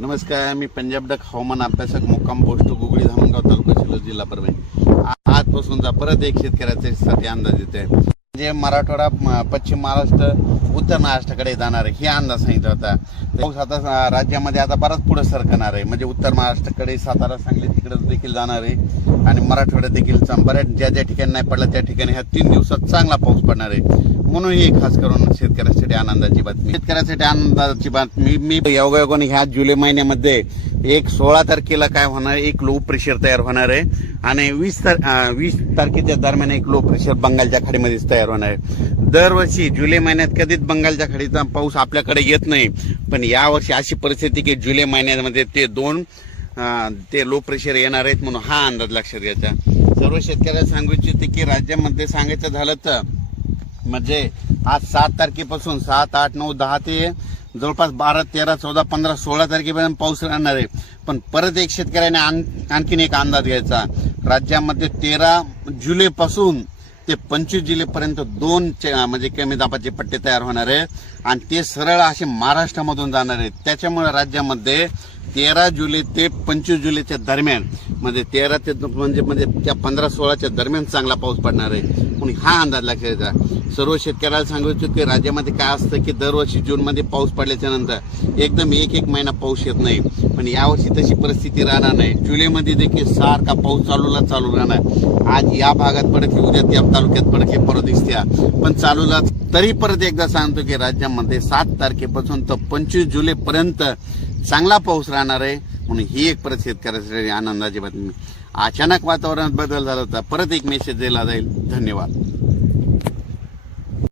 नमस्कार, मी पंजाब डक हवामान अभ्यासक मुक्काम पोस्ट गुगळी धामणगाव तालुका शिल्लोड जिल्हा परभणी। आजपासूनचा परत एक शेतकऱ्यासाठी अंदाज येत आहे, म्हणजे मराठवाडा, पश्चिम महाराष्ट्र, उत्तर महाराष्ट्राकडे जाणार आहे, हे अंदाज सांगितला होता। पाऊस आता राज्यामध्ये आता बराच पुढे सरकणार आहे, म्हणजे उत्तर महाराष्ट्राकडे सातारा, सांगली तिकडे देखील जाणार आहे आणि मराठवाड्यात देखील बऱ्याच ज्या ठिकाणी नाही पडला त्या ठिकाणी ह्या 3 दिवसात चांगला पाऊस पडणार आहे। म्हणून ही खास करून शेतकऱ्यासाठी आनंदाची बातमी। शेतकऱ्यासाठी आनंदाची बातमी, मी योगायोगाने ह्या जुलै महिन्यामध्ये 16 तारखेला काय होणार, एक लो प्रेशर तयार होणार आहे आणि 20 तारखेच्या दरम्यान एक लो प्रेशर बंगालच्या खाडीमध्ये तयार होणार आहे। दरवर्षी जुलै महिन्यात कधीच बंगालच्या खाडीचा पाऊस आपल्याकडे येत नाही, पण यावर्षी अशी परिस्थिती की जुलै महिन्यामध्ये ते लो प्रेशर येणार आहेत, म्हणून हा अंदाज लक्षात घ्यायचा। सर्व शेतकऱ्याला सांगू इच्छिते की राज्यामध्ये सांगायचं झालं तर म्हणजे आज 7 तारखेपासून 7, 8, 9, 10 ते जवळपास 12, 13, 14, 15, 16 तारखेपर्यंत पाऊस राहणार आहे। पण परत एक शेतकऱ्याने आणखीन एक अंदाज घ्यायचा, राज्यामध्ये 13 जुलैपासून ते 25 जुलैपर्यंत 2 म्हणजे कमी दाबाचे पट्टे तयार होणार आहे आणि ते सरळ असे महाराष्ट्रामधून जाणार आहेत। त्याच्यामुळे राज्यामध्ये 13 जुलै ते 25 जुलैच्या दरम्यान म्हणजे 13 ते म्हणजे त्या 15-16च्या दरम्यान चांगला पाऊस पडणार आहे, म्हणून हा अंदाज लक्षात घ्यायचा। सर्व शेतकऱ्याला सांगू इच्छितो की राज्यामध्ये काय असतं की दरवर्षी जूनमध्ये पाऊस पडल्याच्या नंतर एकदम एक महिना पाऊस येत नाही, पण यावर्षी तशी परिस्थिती राहणार नाही। जुलैमध्ये देखील सारखा पाऊस चालू राहणार। आज या भागात पडत की उद्या त्या तालुक्यात पडत की परत दिसत्या, पण चालूला तरी परत एकदा सांगतो की राज्यामध्ये 7 तारखेपासून तर 25 जुलैपर्यंत चांगला पाऊस राहणार आहे, म्हणून ही एक परत शेतकऱ्यासाठी आनंदाची बातमी। अचानक वातावरणात बदल झाला होता, परत एक मेसेज दिला जाईल। धन्यवाद।